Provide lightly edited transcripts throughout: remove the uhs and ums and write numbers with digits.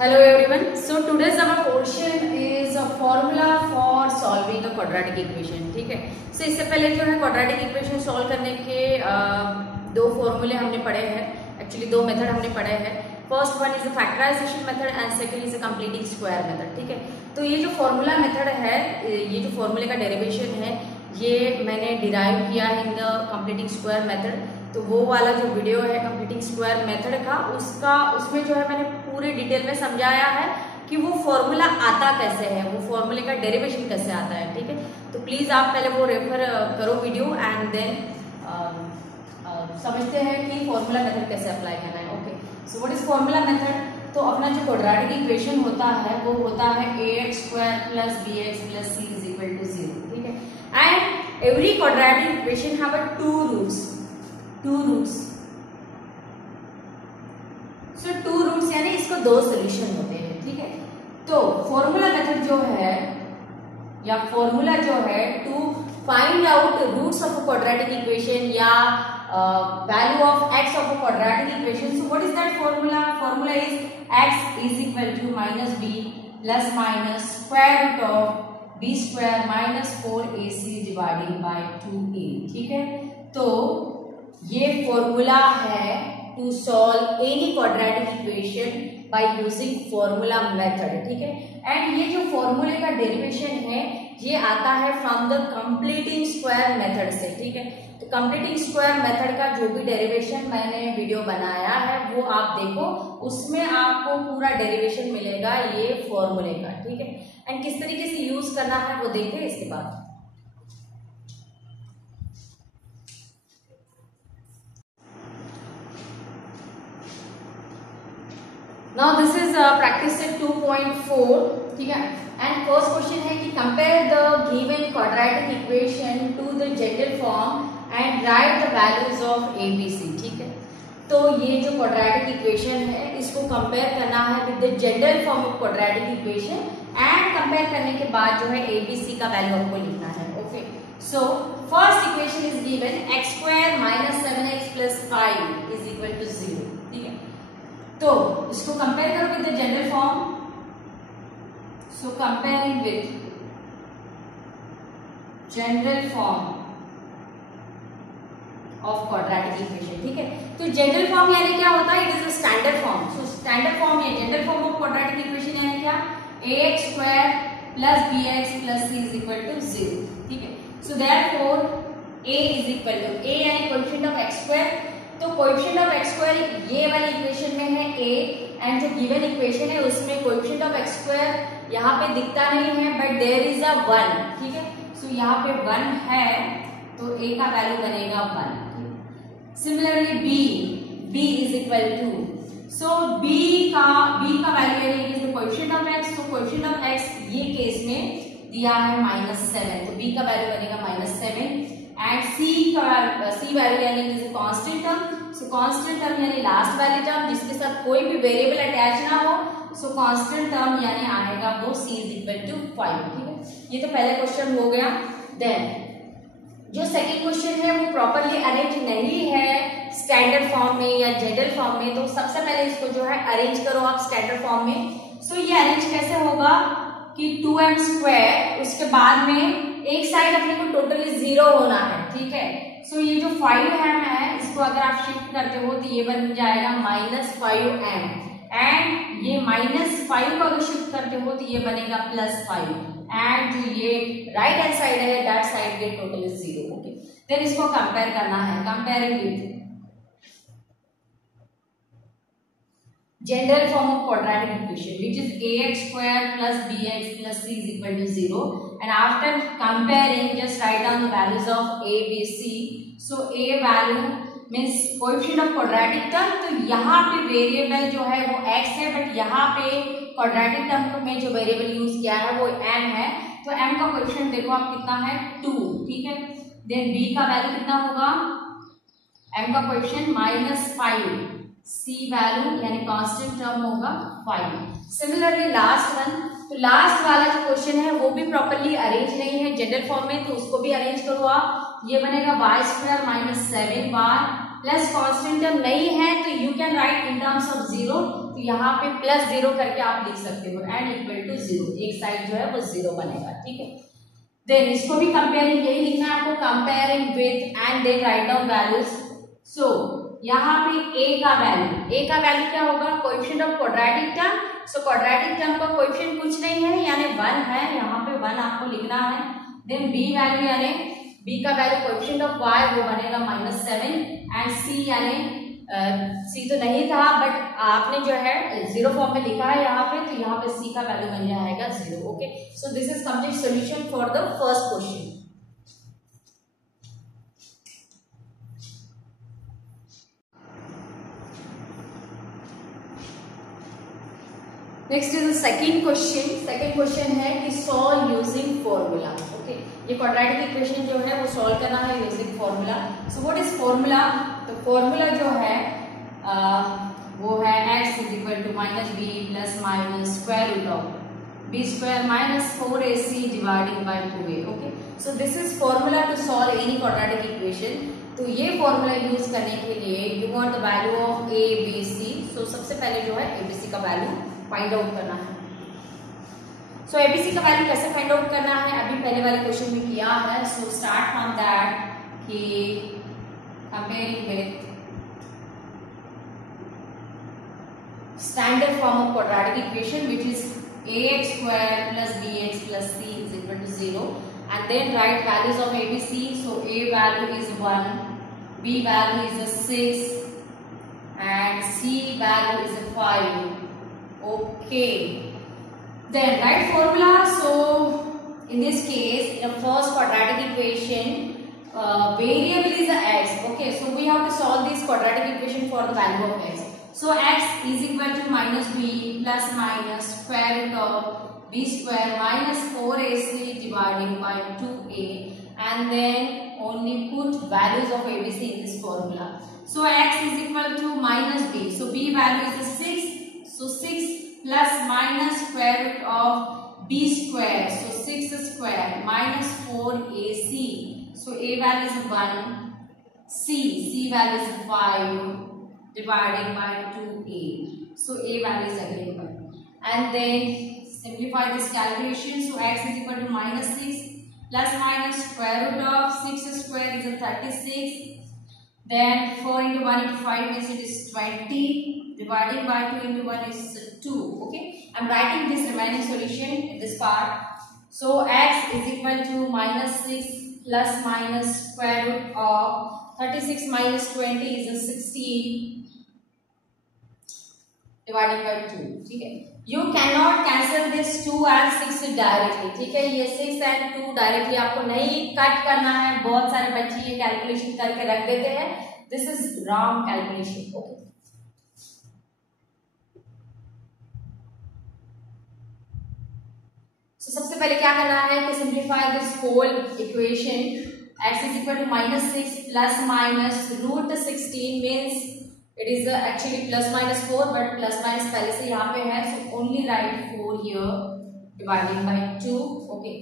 Hello everyone. So today's our portion is a formula for solving a quadratic equation. ठीक है. So इससे पहले जो है quadratic equation solve करने के दो फॉर्मूले हमने पढ़े हैं. Actually दो मेथड हमने पढ़े हैं. First one is a factorization method and second is a completing square method. ठीक है. तो ये जो फॉर्मूला मेथड है, ये जो फॉर्मूले का डेरिवेशन है, ये मैंने डिराइव किया है in the completing square method. तो वो वाला जो वीडियो है कंप्लीटिंग स्क्वायर मेथड का, उसमें जो है मैंने पूरे डिटेल में समझाया है कि वो फॉर्मूला आता कैसे है, वो फॉर्मूले का डेरिवेशन कैसे आता है. ठीक है. तो प्लीज आप पहले वो रेफर करो वीडियो एंड देन समझते हैं कि फॉर्मूला मेथड कैसे अप्लाई करना है. Okay. So what is formula method? तो अपना जो क्वाड्रेटिक इक्वेशन होता है वो होता है ax² + bx + c = 0. ठीक है. And every quadratic equation have two roots. So two roots यानी इसको दो सोल्यूशन होते हैं. ठीक है. तो फॉर्मूला मेथड जो है या फॉर्मूला जो है to find out roots of a quadratic equation या value of x of a quadratic equation. So what is that formula? Formula is x = -b ± √b² - 4ac / 2a. ठीक है. तो ये फॉर्मूला है to solve any quadratic equation by using formula method. ठीक है. And ये जो फॉर्मूले का डेरिवेशन है ये आता है from the completing square method से. ठीक है. तो कंप्लीटिंग स्क्वायर मेथड का जो भी डेरिवेशन मैंने वीडियो बनाया है वो आप देखो, उसमें आपको पूरा डेरिवेशन मिलेगा ये फॉर्मूले का. ठीक है. एंड किस तरीके से यूज करना है वो देखते हैं इसके बाद. Now this is practice set 2.4. ठीक है. एंड फर्स्ट क्वेश्चन है कि compare the given quadratic equation two the general form and right the values of ABC. ठीक है. तो ये जो क्वाड्रेटिक इक्वेशन है इसको कंपेयर करना है with the general form of quadratic equation and compare करने के बाद जो है ABC का वैल्यू आपको लिखना है. Okay. So first equation is given x² - 7x + 5 = 0. ठीक है. तो इसको कंपेयर करो with the general form. So comparing with general form of quadratic equation. ठीक है. तो जनरल फॉर्म यानी क्या होता है? It is a standard form. So standard form या general form of quadratic equation यानी क्या? ax² + bx + c = 0. ठीक है. सो देयरफॉर a यानी कोएफिशिएंट ऑफ x². तो कोएफिशिएंट ऑफ x² ये वाली इक्वेशन में है a एंड जो गिवन इक्वेशन है उसमें कोएफिशिएंट ऑफ x² यहाँ पे दिखता नहीं है बट देयर इज अ 1. ठीक है. सो यहाँ पे 1 है तो a का वैल्यू बनेगा 1. सिमिलरली b = सो b का वैल्यू यानी कोएफिशिएंट ऑफ x. तो कोएफिशिएंट ऑफ x ये केस में दिया है -7 तो b का वैल्यू बनेगा -7. एंड c वैल्यू यानी कांस्टेंट टर्म. सो कांस्टेंट टर्म यानी लास्ट वाली टर्म जिसके साथ कोई भी वेरिएबल अटैच ना हो. सो कांस्टेंट टर्म यानी आएगा वो c = 5. ठीक है. ये तो पहला क्वेश्चन हो गया. देन जो सेकंड क्वेश्चन है वो प्रॉपर्ली अरेंज नहीं है स्टैंडर्ड फॉर्म में या जनरल फॉर्म में. तो सबसे पहले इसको जो है अरेंज करो आप स्टैंडर्ड फॉर्म में. सो ये अरेंज कैसे होगा कि 2m² उसके बाद में एक साइड अपने को टोटली 0 होना है. ठीक है. सो ये जो 5m है इसको अगर आप शिफ्ट करते हो तो ये बन जाएगा -5m एंड ये -5 को अगर शिफ्ट करते हो तो ये बनेगा +5 एंड जो ये राइट हैंड साइड है दैट साइड के टोटली 0. ओके. देन इसको कंपेयर करना है. Comparing with general form of quadratic equation which is ax² + bx + c = 0. and after comparing just write down the values of a b c. so a value means coefficient of quadratic term. तो यहाँ पे variable जो है वो x है but यहाँ पे quadratic term में जो वेरिएबल यूज किया है वो m है. तो m का कोएफिशिएंट देखो आप कितना है 2. ठीक है. देन b का वैल्यू कितना होगा? m का कोएफिशिएंट -5. c वैल्यू यानी कांस्टेंट टर्म होगा 5. Similarly last one. तो लास्ट वाला जो क्वेश्चन है वो भी प्रॉपर्ली अरेंज नहीं है जनरल फॉर्म में. तो उसको भी अरेंज करो आप. ये बनेगा y² - 7y plus constant term नहीं है तो you can write in terms of zero, तो यहाँ पे प्लस जीरो करके आप लिख सकते हो n इक्वल टू जीरो, एक साइड जो है वो जीरो बनेगा, ठीक है। देन इसको भी कंपेयरिंग, यही लिखना है आपको, comparing with and then write down values. So यहाँ पे a का वैल्यू क्या होगा, coefficient of quadratic term. So quadratic term का कोएफिशिएंट कुछ नहीं है यानी 1 है, यहाँ पे 1 आपको लिखना है। देन b वैल्यू यानी b का वैल्यू कोएफिशिएंट ऑफ y वो बनेगा -7 एंड c यानी c तो नहीं था बट आपने जो है जीरो फॉर्म में लिखा है यहाँ पे, तो यहाँ पे c का वैल्यू बन जाएगा 0। Okay, so this is complete solution for the first question. Next is the second question. Second question है कि सॉल्व यूजिंग फॉर्मूला। ओके, ये क्वाड्रेटिक इक्वेशन जो है वो सॉल्व करना है using formula. So what is formula? तो फॉर्मूला जो है वो है x is equal to minus B plus minus square root of B square minus 4ac dividing by 2a। Okay, so this is formula to solve any quadratic equation. तो ये formula use करने के लिए you want the value of a b c। So सबसे पहले जो है abc का वैल्यू फाइंड आउट करना है। सो एबीसी का वैल्यू कैसे फाइंड आउट करना है, अभी पहले वाले क्वेश्चन में किया है। सो स्टार्ट फ्रॉम दैट कि comparing with standard form of quadratic equation which is ax square plus bx plus c is equal to 0 and then write values of abc. So a value is 1, b value is a 6 and c value is a 5. Okay, then write formula. So in this case, in the first quadratic equation, variable is the x. Okay, so we have to solve this quadratic equation for the value of x. So x is equal to minus b plus minus square root of b square minus 4ac dividing by 2a, and then only put values of abc in this formula. So x is equal to minus b. So b value is 6. So 6 plus minus square root of b square. So 6 square minus 4ac. So a value is 1. C value is 5 divided by 2a. So a value is again 1. And then simplify this calculation. So x is equal to minus 6 plus minus square root of 6 square is a 36. Then 4 into 1 into 5 means it is 20. Dividing by 2 into 1 is 2. Okay, I'm writing this remaining solution in this part. So x is equal to minus 6 plus minus square root of 36 minus 20 is a 16 divided by 2. ठीक है, you cannot cancel this 2 and 6 directly. ठीक है, ये 6 and 2 directly आपको नहीं cut करना है। बहुत सारे बच्चे ये कैलकुलेशन करके रख देते हैं, this is wrong calculation. Okay, तो सबसे पहले क्या करना है कि simplify this whole equation. x is equal to minus 6 plus minus root 16 means it is actually plus minus 4 but plus minus पहले से यहाँ पे है, so only write 4 here dividing by 2. Okay,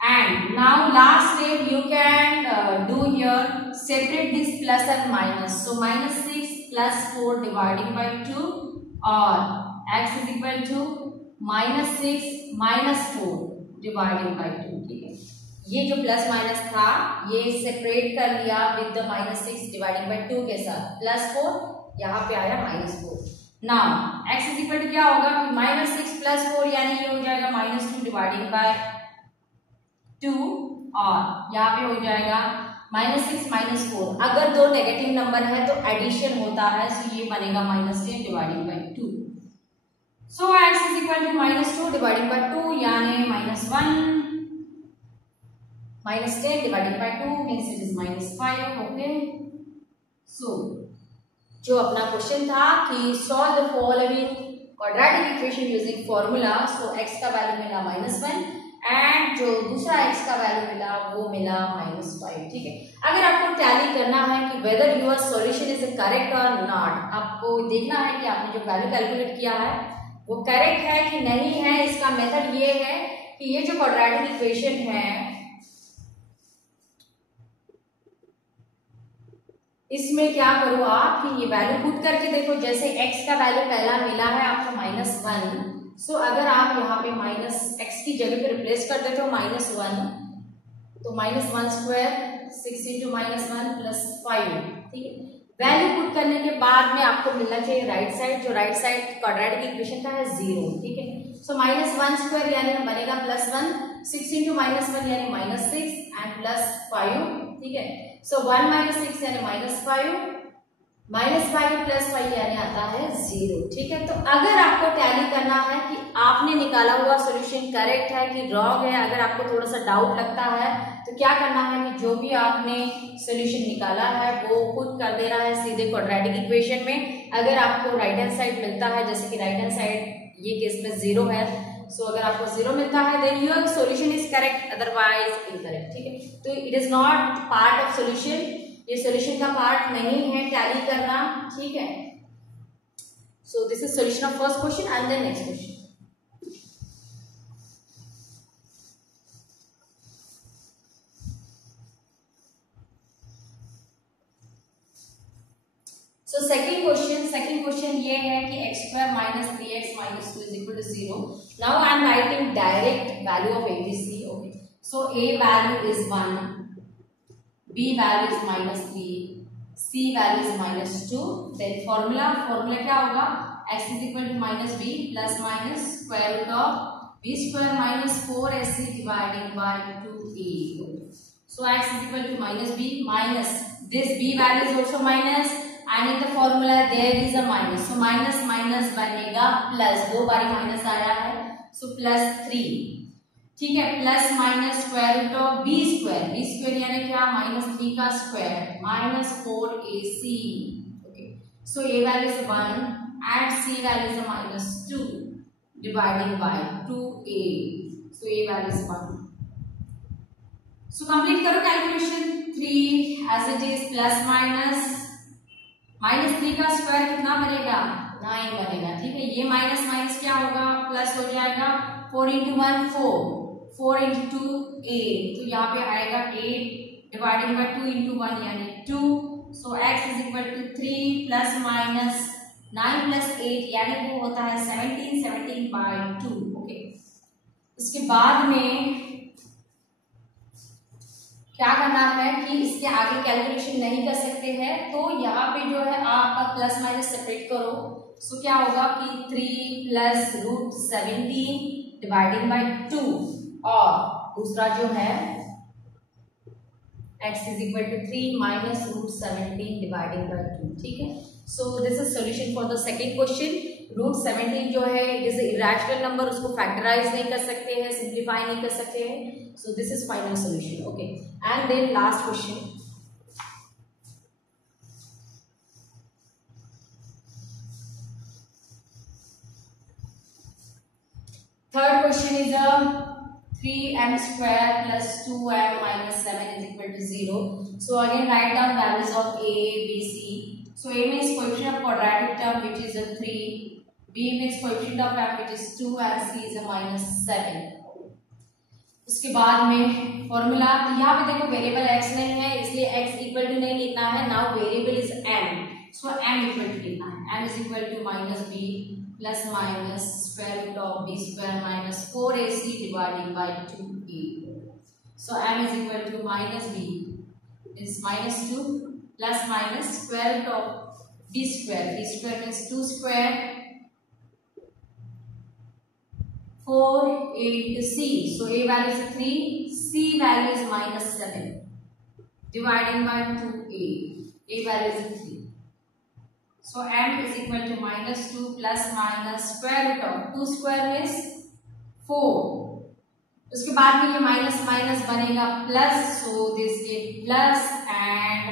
and now last step you can do here, separate this plus and minus. So minus 6 plus 4 dividing by 2 or x is equal to minus 6 minus 4 dividing by 2. ठीक है, ये जो plus minus था ये separate कर लिया with the minus 6 dividing by 2 के साथ, प्लस 4 यहाँ पे आया minus 4। Now x is equal to क्या होगा, माइनस 6 प्लस 4 यानी ये हो जाएगा माइनस 2 डिवाइडिंग बाय 2 और यहाँ पे हो जाएगा माइनस 6 माइनस 4। अगर दो नेगेटिव नंबर है तो एडिशन होता है, सो ये बनेगा minus 10 dividing by 2। So x is equal to minus 2 dividing by 2 यानी minus 1 minus 10 divided by 2 means it is minus 5. Okay, so जो अपना क्वेश्चन था कि solve the following quadratic equation using formula. So x का value मिला -1 and जो दूसरा x का वैल्यू मिला वो मिला -5। ठीक है, अगर आपको टैली करना है कि whether your solution is correct or not, आपको देखना है कि आपने जो वैल्यू कैलकुलेट किया है वो करेक्ट है कि नहीं है। इसका मेथड ये है कि ये जो क्वाड्रेटिक इक्वेशन है इसमें क्या करो आप कि ये वैल्यू पुट करके देखो, जैसे x का वैल्यू पहला मिला है आपको -1, सो अगर आप यहाँ पे -x की जगह पे रिप्लेस कर देते हो -1, तो -1² 6 × -1 + 5, ठीक है। वैल्यू पुट करने के बाद में आपको मिलना चाहिए राइट साइड, जो राइट साइड क्वाड्रेटिक इक्वेशन का है 0, ठीक है। सो -1² यानी बनेगा +1, 6 × -1 यानी -6 एंड +5, ठीक है। सो 1 - 6 यानी -5, -5 + 5 यानी आता है 0, ठीक है। तो अगर आपको टैली करना है कि आपने निकाला हुआ सॉल्यूशन करेक्ट है कि रॉन्ग है, अगर आपको थोड़ा सा डाउट लगता है तो क्या करना है कि जो भी आपने सॉल्यूशन निकाला है वो पुट कर देना है सीधे क्वाड्रेटिक इक्वेशन में। अगर आपको राइट हैंड साइड मिलता है, जैसे कि राइट हैंड साइड ये केस में 0 है, सो अगर आपको 0 मिलता है then your solution is correct, otherwise incorrect, ठीक है। तो it is not part of solution, ये सॉल्यूशन का पार्ट नहीं है टैली करना, ठीक है। So this is solution of first question and then next question. So second question ये है कि x² - 3x - 2 = 0. Now I am writing direct value of ABC. Okay, so a value is 1, b value is -3, c value is -2. Then formula क्या होगा, x = -b ± square root of b² - 4ac dividing by 2a. So x = -b minus this b value is also minus and in the formula there is a minus, so minus minus बनेगा plus, 2 बारी minus आया है, so +3, ठीक है। Plus minus square root of b² यानी क्या, -3 का square -4ac. Okay, so a value is 1 and c value is -2 dividing by 2a, so a value is 1. So complete करो calculation, 3 as it is plus -3 का square कितना बनेगा, 9 बनेगा, ठीक है। ये माइनस माइनस क्या होगा, प्लस हो जाएगा, 4 × 1 4, 4 × 2 8, तो यहाँ पे आएगा 8 डिवाइडिंग बाय 2 × 1 यानी 2. सो x = 3 ± 9 + 8 यानी वो होता है 17/2. ओके, इसके बाद में क्या करना है कि इसके आगे कैलकुलेशन नहीं कर सकते हैं, तो यहाँ पे जो है आपका प्लस माइनस सेपरेट करो. सो क्या होगा कि 3 + √17 डिवाइडिंग बाय 2, और दूसरा जो है x = 3 - √17 डिवाइडिंग बाय 2, ठीक है। So this is solution for the second question. √17 जो है इट इज इरेशनल नंबर, उसको फैक्टराइज नहीं कर सकते हैं, सिंप्लीफाई नहीं कर सकते हैं. So this is final solution. Okay, and then last question. Third question is a 3m² + 2m - 7 = 0. So again write down values of a, b, c. So a means coefficient of quadratic term which is a 3, b means coefficient of m which is 2 and c is a -7. उसके बाद में formula, तो यहाँ पे देखो variable x नहीं है इसलिए x = नहीं लिखना है. Now variable is m, so m = लिखना है. m = -b ± square root of b² - 4ac dividing by 2a. So m = -b is -2 ± square root of b² means 2 square 4 8 c. So a value is 3, c value is -7 dividing by 2a. A value is 3. So m is equal to -2 ± square root of 2 square is 4. उसके बाद में ये minus minus बनेगा plus, so this ये plus and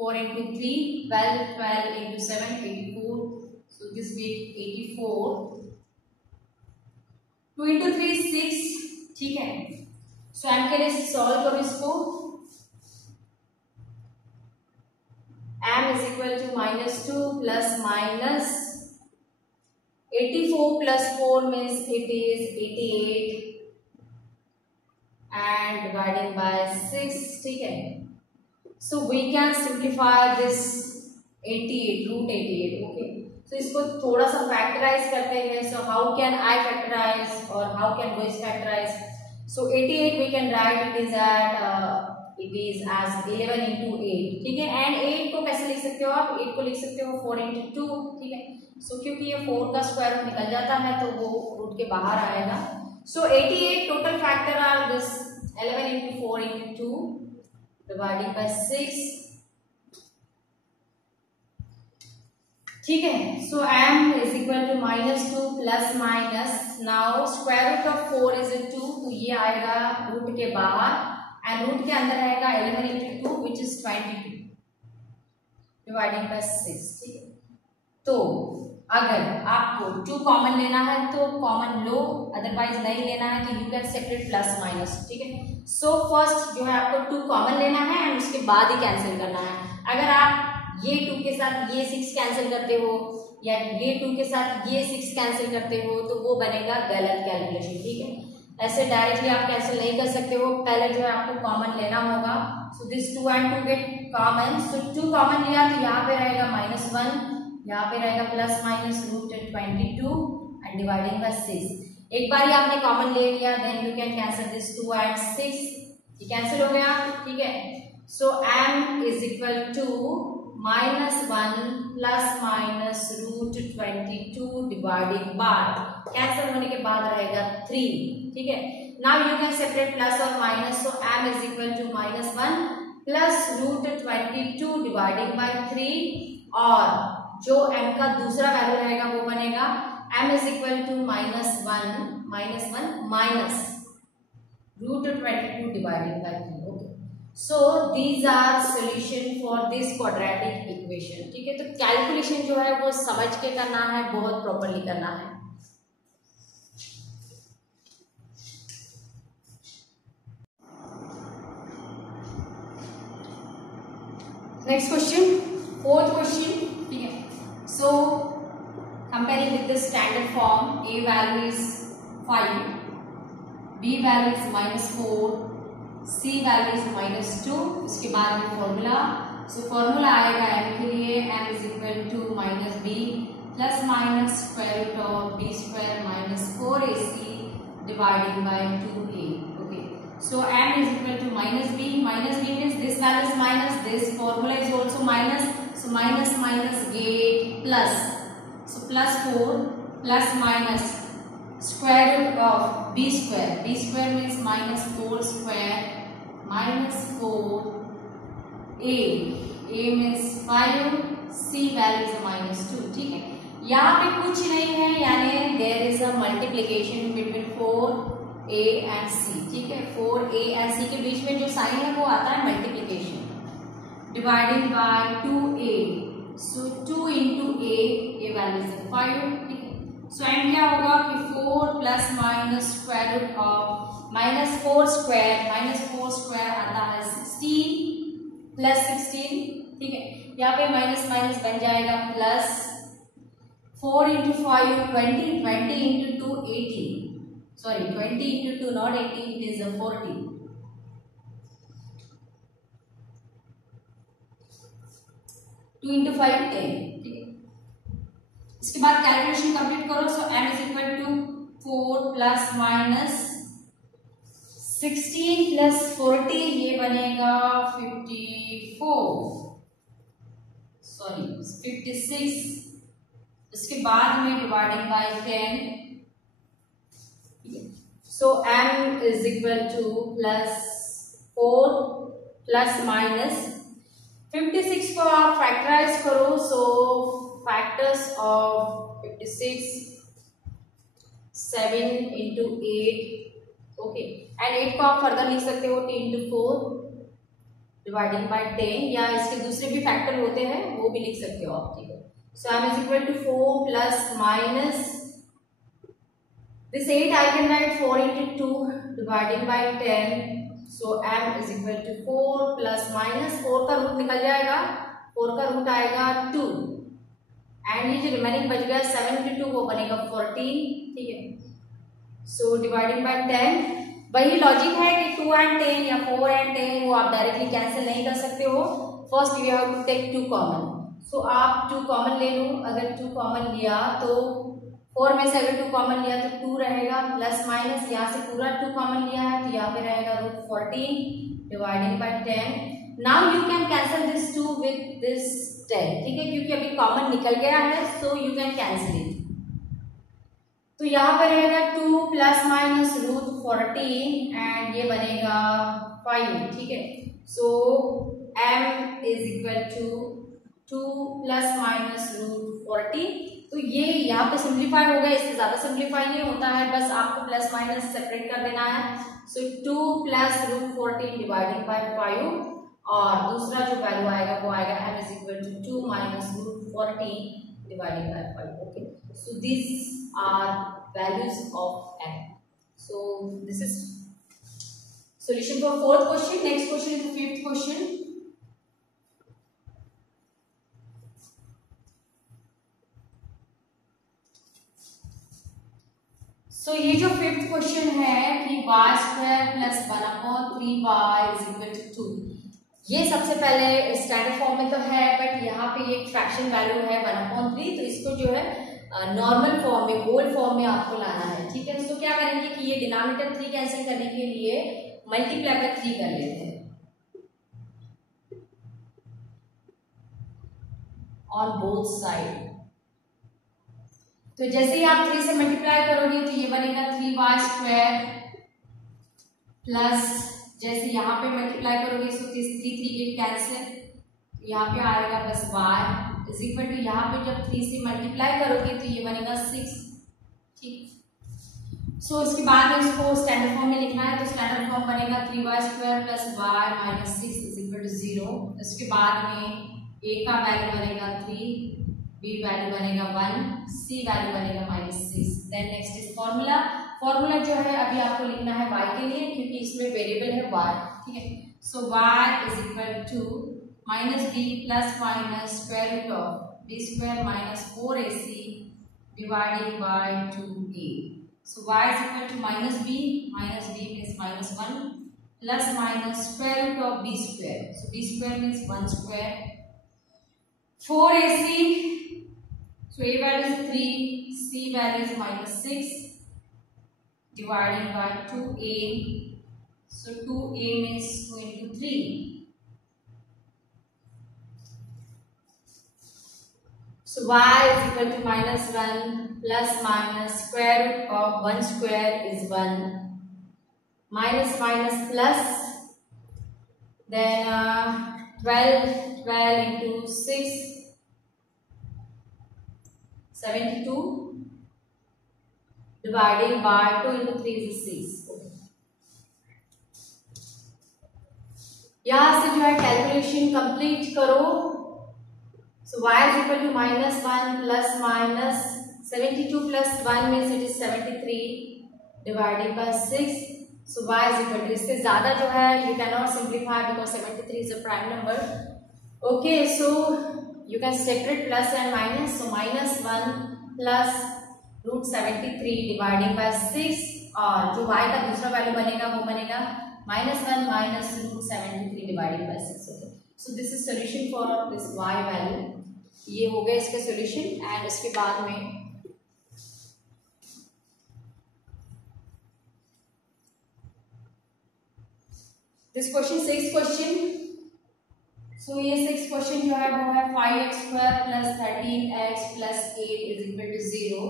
4 × 3 12 12 × 7 84. So this will be 84. 2 × 3 6, ठीक है. So m के लिए सॉल्व करो इसको. m is equal to -2 ± 84 plus 4 means it is 88 and dividing by 6, ठीक है. So we can simplify this 88 root 88. Okay, so इसको थोड़ा सा फैक्टराइज करते हैं. So how can I factorize or how can we factorize? So 88 we can write it is as 11 into 8. ठीक है. And 8 को कैसे लिख सकते हो आप? 8 को लिख सकते हो 4 into 2. ठीक है. So क्योंकि ये 4 का स्क्वायर रूट निकल जाता है तो वो रूट के बाहर आएगा. So 88 total factor are this 11 into 4 into 2 dividing by 6. ठीक है. So m is equal to -2 plus minus. Now square root of 4 is 2. तो ये आएगा रूट के बाहर एंड रूट के अंदर रहेगा 11 into 2 which is 22 dividing by 6. ठीक है. तो अगर आपको 2 कॉमन लेना है तो कॉमन लो, अदरवाइज नहीं लेना है तो you can separate plus minus. ठीक है. सो फर्स्ट जो है आपको 2 कॉमन लेना है एंड उसके बाद ही कैंसिल करना है. अगर आप ये 2 के साथ ये 6 कैंसिल करते हो या ये 2 के साथ ये 6 कैंसिल करते हो तो वो बनेगा गलत कैलकुलेशन. ठीक है. ऐसे डायरेक्टली आप कैंसिल नहीं कर सकते हो. पहले जो है आपको कॉमन लेना होगा. So this 2 and 2 get common. So 2 common लिया तो यहाँ पे रहेगा -1, यहाँ पे रहेगा plus minus root 22 and dividing by 6. एक बार ही आपने कॉमन ले लिया then you can cancel this 2 and 6. ये कैंसिल हो गया. ठीक है. So m is equal to -1 plus minus root 22 dividing by, cancel होने के बाद रहेगा 3. ठीक है. Now you can separate plus और minus. So m is equal to -1 plus root 22 dividing by 3 और जो m का दूसरा वैल्यू रहेगा वो बनेगा m is equal to -1 minus root 22 divided by 3. Okay. So these are solution for this quadratic equation. ठीक है. तो कैलकुलेशन जो है वो समझ के करना है, बहुत प्रॉपर्ली करना है. Next question, fourth question. ठीक है. So comparing with the standard form, a value is 5, b value is -4, c value is -2. इसके बाद में फॉर्मूला. सो फॉर्मूला आएगा m के लिए m is equal to -b plus minus square root of b square minus 4ac dividing by 2a. Okay. So m is equal to -b. -b means this value is minus, this formula is also minus. So minus minus get plus. So plus 4 plus minus square root of b square. b square means -4 square minus 4 a. a means 5. c value is -2. ठीक है. यहाँ पे कुछ नहीं है, यानी there is a multiplication between 4a and c. ठीक है. 4a and c के बीच में जो साइन है वो आता है multiplication. Dividing by 2a. So 2 into a, ये वैल्यू है 5. ठीक है. सो एंड क्या होगा कि 4 plus minus square root of -4 square आता है 16 प्लस 16. ठीक है. यहाँ पे माइनस माइनस बन जाएगा plus 4 into 5 20, 20 into 2 80. Sorry, 20 into 2 not 80, it is a 40. 2 into 5 10. ठीक है. इसके बाद कैलकुलेशन कंप्लीट करो. So m is equal to 4 plus minus 16 plus 40, ये बनेगा 56. इसके बाद में dividing by 10. So m is equal to plus 4 plus minus 56 को आप फैक्टराइज करो. So factors of 56 7 into 8. Okay. And 8 को आप फर्दर लिख सकते हो 10 into 4 डिवाइडिंग बाय 10, या इसके दूसरे भी फैक्टर होते हैं वो भी लिख सकते हो आप. ठीक है. So m is equal to 4 plus minus this 8 I can write 4 into 2 dividing by 10. So m is equal to 4 plus minus 4 का रूट निकल जाएगा, 4 का रूट आएगा 2 एंड ये जो रिमेनिंग बच गया 7 into 2 वो बनेगा 14. ठीक है. सो डिवाइडिंग बाय 10 वही लॉजिक है कि 2 and 10 या 4 and 10 वो आप डायरेक्टली कैंसिल नहीं कर सकते हो। First you have to take 2 common. So आप 2 कॉमन ले लो। अगर 2 कॉमन लिया तो 4 में से अगर 2 कॉमन लिया तो 2 रहेगा, प्लस माइनस यहाँ से पूरा 2 कॉमन लिया है तो यहाँ पे रहेगा √14 divided by 10। Now you can cancel this 2 with this 10, ठीक है, क्योंकि अभी कॉमन निकल गया है, so you can cancel it. तो यहाँ पे रहेगा 2 प्लस माइनस √14 एंड ये बनेगा 5, ठीक है। So m is equal to 2 plus minus √14। तो ये यहाँ पे सिंप्लीफाई हो गया, इससे ज्यादा सिंप्लीफाई नहीं होता है, बस आपको प्लस माइनस सेपरेट कर देना है। सो 2 प्लस √14 डिवाइडेड बाय 5 और दूसरा जो वैल्यू आएगा वो आएगा m is equal to 2 minus √14 divided by 5. Okay, so these are values of m. So this is solution for fourth question. Next question is the fifth question. So ये जो fifth question है कि y² plus 1/3y is equal to 2, ये सबसे पहले standard form में तो है, बट यहाँ पे ये फ्रैक्शन वैल्यू है 1/3, तो इसको जो है नॉर्मल फॉर्म में, होल फॉर्म में आपको लाना है, ठीक है। तो क्या करेंगे कि ये डिनोमिनेटर 3 कैंसिल करने के लिए मल्टीप्लाई बाय 3 कर लेते हैं ऑन बोथ साइड। तो जैसे ही आप 3 से मल्टीप्लाई करोगे तो ये बनेगा 3y² प्लस, जैसे यहाँ पे मल्टीप्लाई करोगे तो 3 गेट कैंसिल, यहाँ पे आएगा बस y इज इक्वल टू, यहाँ पे जब 3 से मल्टीप्लाई करोगे तो ये बनेगा 6, ठीक। सो इसके बाद में इसको स्टैंडर्ड फॉर्म में लिखना है, तो स्टैंडर्ड फॉर्म बनेगा 3y² plus y minus 6 is equal to 0। इसके बाद में a का वैल्यू बनेगा 3, b वैल्यू बनेगा 1, c वैल्यू बनेगा -6। Then next is formula. Formula जो है अभी आपको लिखना है y के लिए, क्योंकि इसमें वेरिएबल है y, ठीक है। So y is equal to -b plus minus square root of b² minus 4ac divided by 2a। So y is equal to -b means -1 plus minus square root of b², so b² means 1 square, 4ac, so a value is 3, c value is -6 divided by 2a, so 2a means 2 into 3, so y is equal to -1 plus minus square root of 1 square is 1, minus minus plus, then 12 into 6 72 divided by 2 into 3 is 6. यहाँ से जो है calculation complete करो। सो y is equal to -1 plus minus 72 plus 1 means it is 73 divided by 6. So y is equal to, इससे ज्यादा जो है you cannot simplify because 73 is a prime number. Okay, so you can separate plus and minus, so -1 plus √73 dividing by 6, और जो y का दूसरा value बनेगा वो बनेगा -1 minus √73 divided by 6. Okay, so this is solution for this y value. ये हो गया इसका solution, and इसके बाद में this question 6th question. So ये 6th क्वेश्चन जो है वो है 5x² plus 13x plus 8 is equal to 0।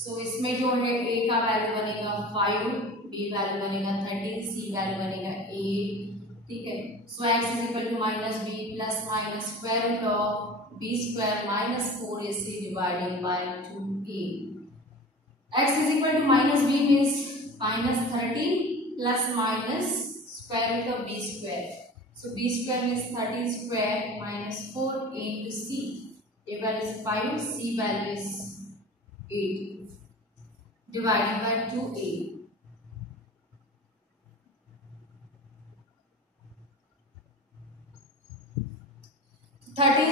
So इसमें जो है a का वैल्यू बनेगा 5, b वैल्यू बनेगा 13, c वैल्यू बनेगा 8, ठीक है। So x is equal to -b plus minus square root of b² minus 4ac divided by 2a। x is equal to -b means -13 plus minus square root of b², so b² means 13 square minus 4 into c, a value is 5, c value is 8 divided by 2a.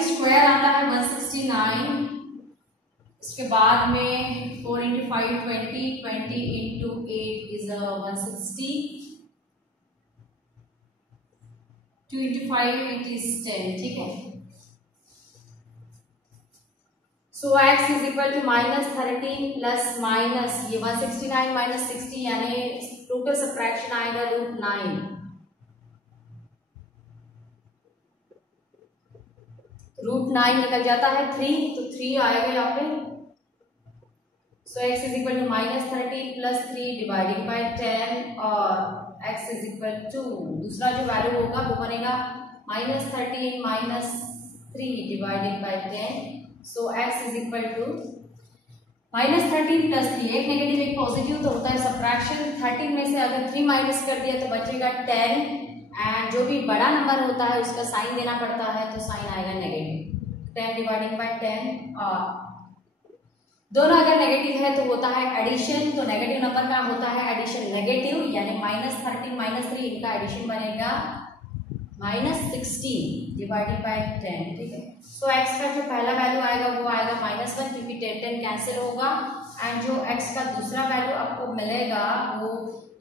Square आता है 169, इसके बाद में 4 into 5 20, 20 into 8 is 160, 2 into 5 it is 10, ठीक है। So x is equal to -13 plus minus ये 169 minus 60 यानी total subtraction आएगा √9। √9 निकल जाता है 3, तो 3 आएगा यहाँ पे। So x is equal to -13 plus 3 dividing by 10 और x इज इक्वल टू दूसरा जो वैल्यू होगा वो बनेगा -13 minus 3 divided by 10। So x is equal to -13 plus 3, एक नेगेटिव एक पॉजिटिव तो होता है सबट्रैक्शन। 13 में से अगर 3 माइनस कर दिया तो बचेगा 10 एंड जो भी बड़ा नंबर होता है उसका साइन देना पड़ता है, तो साइन आएगा नेगेटिव। 10 डिवाइडिंग बाय 10 और दोनों अगर नेगेटिव है तो होता है एडिशन, तो नेगेटिव नंबर का होता है एडिशन नेगेटिव, यानी -13 -3 इनका एडिशन बनेगा -16 डिवाइडेड बाय 10, ठीक है। सो x का जो पहला वैल्यू आएगा वो आएगा -1 क्योंकि 10 कैंसिल होगा एंड जो x का दूसरा वैल्यू आपको मिलेगा वो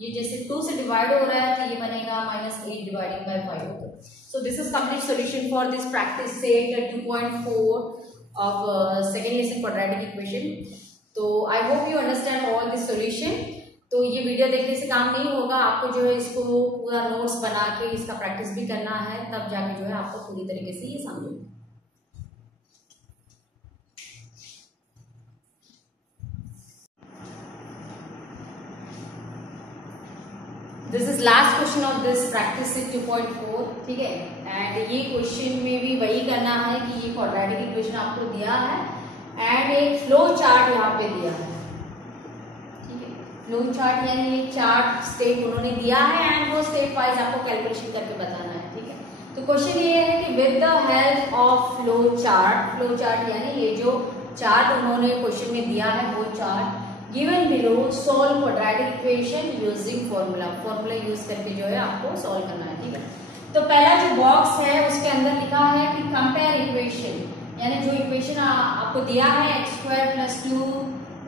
ये जैसे 2 से डिवाइड हो रहा है तो ये बनेगा -8 डिवाइडेड बाय 5 होगा। So this is complete solution for this practice set 2.4 of second lesson quadratic equation। तो I hope you understand all this solution. तो ये वीडियो देखने से काम नहीं होगा, आपको जो है इसको पूरा नोट्स बना के इसका प्रैक्टिस भी करना है, तब जाके जो है आपको पूरी तरीके से ये समझो। This is last question of this practice set 2.4, ठीक है। एंड ये क्वेश्चन में भी वही करना है कि ये क्वाड्रेटिक इक्वेशन आपको दिया है एंड एक फ्लो चार्ट यहाँ पे दिया है, ठीक है। फ्लो चार्ट यानी ये चार्ट स्टेप उन्होंने दिया है एंड वो स्टेप वाइज आपको कैलकुलेशन करके बताना है, ठीक है। तो क्वेश्चन ये है कि with the help of flow chart यानी ये जो चार्ट उन्होंने क्वेश्चन में दिया है वो chart given below solve quadratic equation using formula use करके जो है आपको सॉल्व करना है, ठीक है। तो पहला जो बॉक्स है उसके अंदर लिखा है कि कंपेयर इक्वेशन, यानी जो इक्वेशन आपको दिया है x² + 2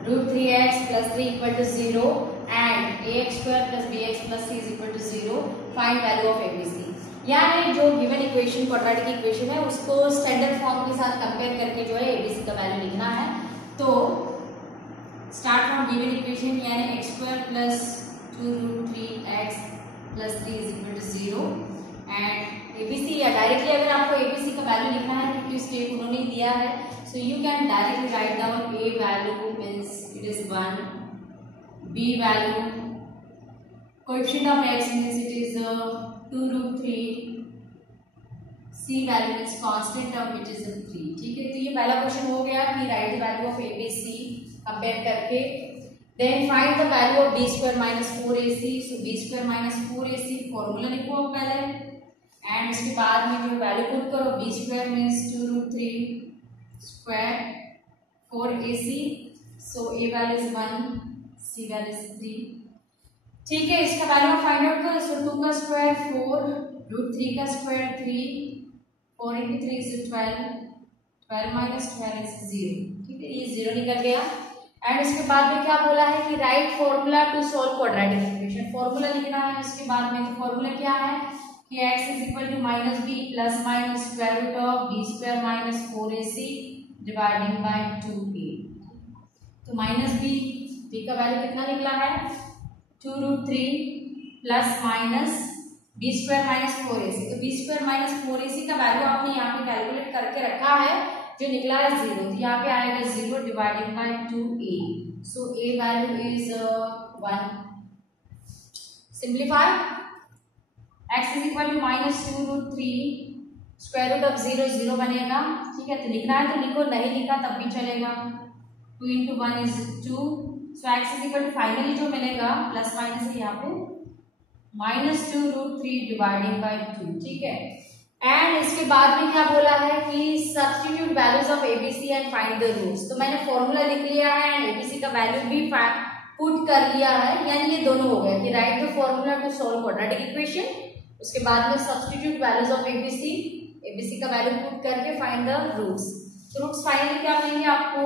√3x + 3 = 0 and ax² + bx + c = 0, find value of abc। यानी जो गिवन इक्वेशन क्वाड्रेटिक इक्वेशन है उसको स्टैंडर्ड फॉर्म के साथ कंपेयर करके जो है abc का वैल्यू लिखना है। तो स्टार्ट फ्रॉम गिवन इक्वेशन यानी x² + 2 √3x + 3 = 0 एंड एबीसी, या डायरेक्टली अगर आपको एबीसी का वैल्यू लिखना है क्योंकि स्टेप उन्होंने दिया है, so you can directly write down A value means it is 1, B value coefficient of x means it is 2 √3, C value means constant of it is 3, ठीक है। तो ये पहला क्वेश्चन हो गया कि right the value of ABC compare करके, then find the value of b² - 4ac। So b² - 4ac formula लिखो आप पहले एंड उसके बाद में जो वैल्यू पुट करो, b² means 2 √3² 4ac। So a value is 1, c value is 3, ठीक है। इसका वैल्यू फाइंड आउट करो। सो 2 का स्क्वायर 4 √3 का स्क्वायर 3, 4 × 3 is 12, 12 - 12 is 0, ठीक है। ये 0 निकल गया एंड इसके बाद में क्या बोला है कि right formula to solve quadratic equation, formula लिखना है। इसके बाद में फॉर्मूला क्या है कि x is equal to -b plus minus square root of b² - 4ac dividing by 2a। तो -b का वैल्यू कितना निकला है 2 √3 प्लस माइनस b² - 4ac। तो b² - 4ac का वैल्यू आपने यहाँ पे कैलकुलेट करके रखा है, जो निकला है 0, तो यहाँ पे आएगा 0 dividing by 2a। So a value is 1। Simplify, x is equal to -2 √3 square root of 0 0 बनेगा, ठीक है। तो लिखना है तो लिखो, नहीं लिखा तब भी चलेगा। 2 × 1 is 2। So x is equal to finally जो मिलेगा प्लस माइनस है यहाँ पे -2 √3 डिवाइडिंग बाय 2, ठीक है। एंड इसके बाद में क्या बोला है कि substitute values of ABC and find the roots. तो मैंने फॉर्मूला लिख लिया है एंड एबीसी का वैल्यू भी पुट कर लिया है, यानी ये दोनों हो गया कि right the formula to solve quadratic equation, उसके बाद में सब्स्टिट्यूट वैल्यूज ऑफ एबीसी का वैल्यू पुट करके फाइंड द रूट्स। तो रूट्स फाइनली क्या मिलेंगे आपको,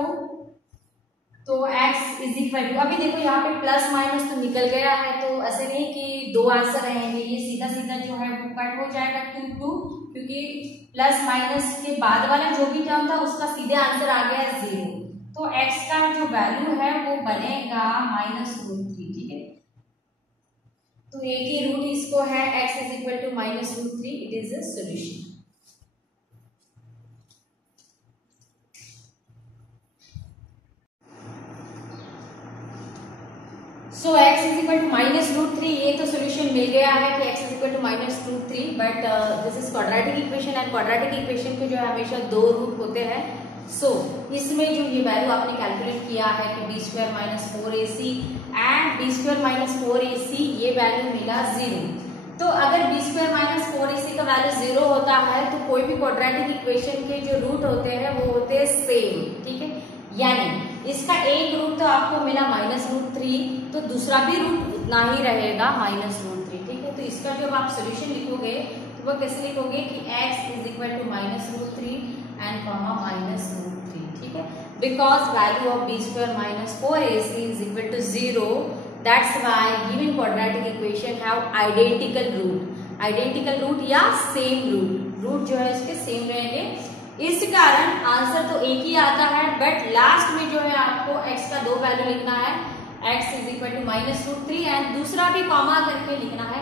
तो x इज इक्वल टू, अभी देखो यहाँ पे प्लस माइनस तो निकल गया है, तो ऐसे नहीं कि दो आंसर रहेंगे, ये सीधा सीधा जो है वो कट हो जाएगा 2 2, क्योंकि प्लस माइनस के बाद वाला जो भी टर्म था उसका सीधे आंसर आ गया 0, तो x का जो वैल्यू है वो बनेगा -√3, ठीक है। तो एक ही रूट इसको है, x is equal to -√3, it is a solution. So x is equal to -√3, ये तो सोल्यूशन मिल गया है कि x is equal to -√3, but this is quadratic equation and quadratic equation के जो है हमेशा दो रूट होते हैं। सो इसमें जो ये वैल्यू आपने कैलकुलेट किया है कि b² - 4ac and b² - 4ac, ये वैल्यू मिला 0। तो अगर b² - 4ac का वैल्यू 0 होता है तो कोई भी क्वाड्रेटिक इक्वेशन के जो रूट होते हैं वो होते हैं सेम, ठीक है। यानी इसका एक रूट तो आपको मिला -√3, तो दूसरा भी रूट उतना ही रहेगा -√3, ठीक है। तो इसका जब आप सोल्यूशन लिखोगे तो वो कैसे लिखोगे कि x is equal to -√3 and -√3, ठीक है, because value of b² - 4ac is equal to 0, that's why given quadratic equation have identical root या सेम रूट जो है इसके सेम रहेंगे। इस कारण आंसर तो एक ही आता है, बट लास्ट में जो है आपको x का दो वैल्यू लिखना है, x is equal to -√3 and दूसरा भी कॉमा करके लिखना है